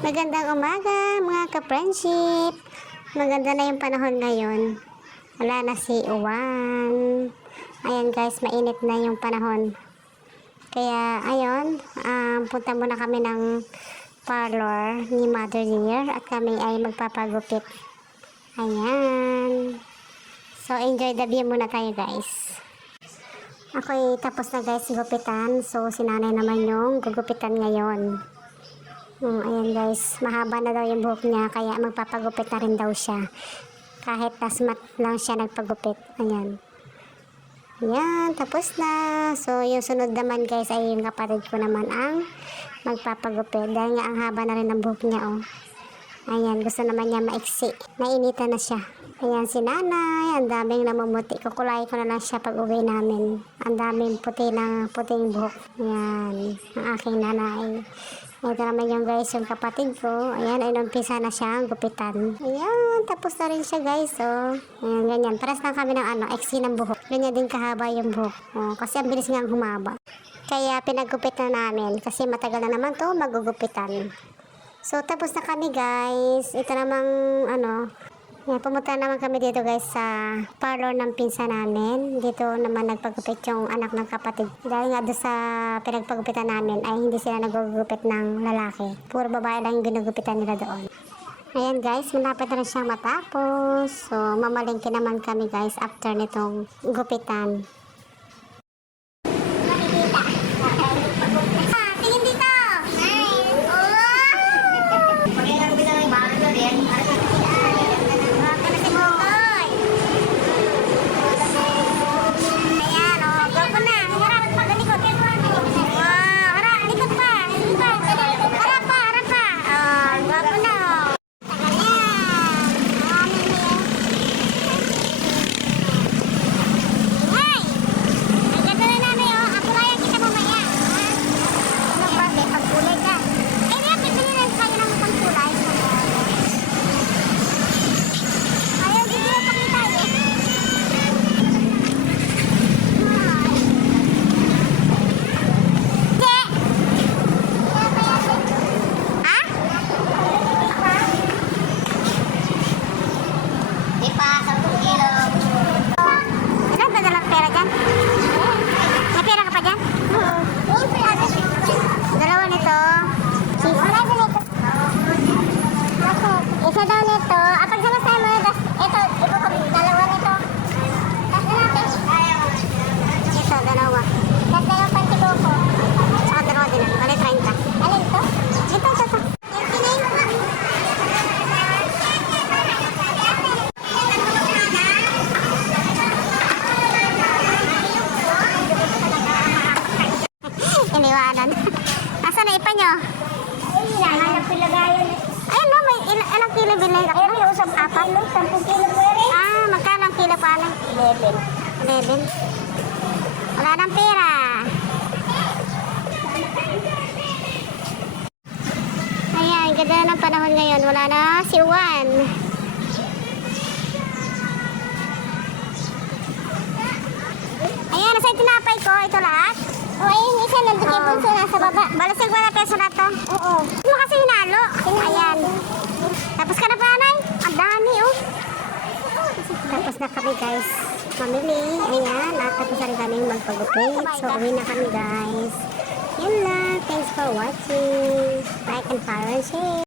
Magandang umaga mga ka-friendship. Maganda na yung panahon ngayon. Wala na si Uwan. Ayan guys, mainit na yung panahon. Kaya ayun, punta muna kami ng parlor ni Mother Dear at kami ay magpapagupit. Ayan. So enjoy the view muna tayo guys. Ako'y tapos na guys gupitan. So si nanay naman yung gugupitan ngayon. Ayan guys, mahaba na daw yung buhok niya kaya magpapagupit na rin daw siya. Kahit nasmat lang siya nagpagupit. Ayan. Ayan, tapos na. So yung sunod naman guys ay yung kapatid ko naman ang magpapagupit. Dahil nga ang haba na rin ng buhok niya oh. Ayan, gusto naman niya maiksi. Nainitan na siya. Ayan si nanay, ang daming namumuti. Kukulay ko na lang siya pag uwi namin. Ang daming puting buhok. Ayan, ang aking nanay. Ito naman yung guys, yung kapatid ko. Ayan, ay numpisa na siyang gupitan. Ayan, tapos na rin siya guys. Oh. Ayan, ganyan. Paras lang kami ng eksi ng buhok. Ganyan din kahaba yung buhok. Oh, kasi ang bilis nga humaba. Kaya pinagupit na namin. Kasi matagal na naman to magugupitan. So, tapos na kami guys. Ito namang pumunta naman kami dito guys sa parlor ng pinsan namin. Dito naman nagpagupit yung anak ng kapatid. Dahil nga doon sa pinagpagupitan namin ay hindi sila nagugupit ng lalaki. Puro babae lang yung ginugupitan nila doon. Ayan guys, malapit na rin siyang matapos. So mamalingki naman kami guys after nitong gupitan. Tingin dito! Isa daw nito, pag samasay mo, ito, dalawa nito. Tapos natin. Ito, dalawa. Tapos dalawang pantiboko. Saka dalawa din. Bali, 30. Alin ito? Ito. Iniwanan. Asa na ipa nyo? Nahanap pilagayan. Ayun no, may ilang kilo bilay ako? Ayun yung 10 kilo, 10 kilo po rin. Magkano ang kilo paano? 11. Wala nang pera. Ayan, ganda ng panahon ngayon. Wala na si Juan. Ayan, nasa tinapay ko. Ito lahat. O, ayun, isa nandun kay Bunso nasa baba. Balasig ba na peso na to? Oo. Mo kasi hinalo. Ayan. Tapos ka na pa, Nay? Ang dami, oh. Tapos na kami, guys. Mamili. Ayan. At tapos na rin kami magpagupit. So, uwi na kami, guys. Yun lang. Thanks for watching. Like and follow and share.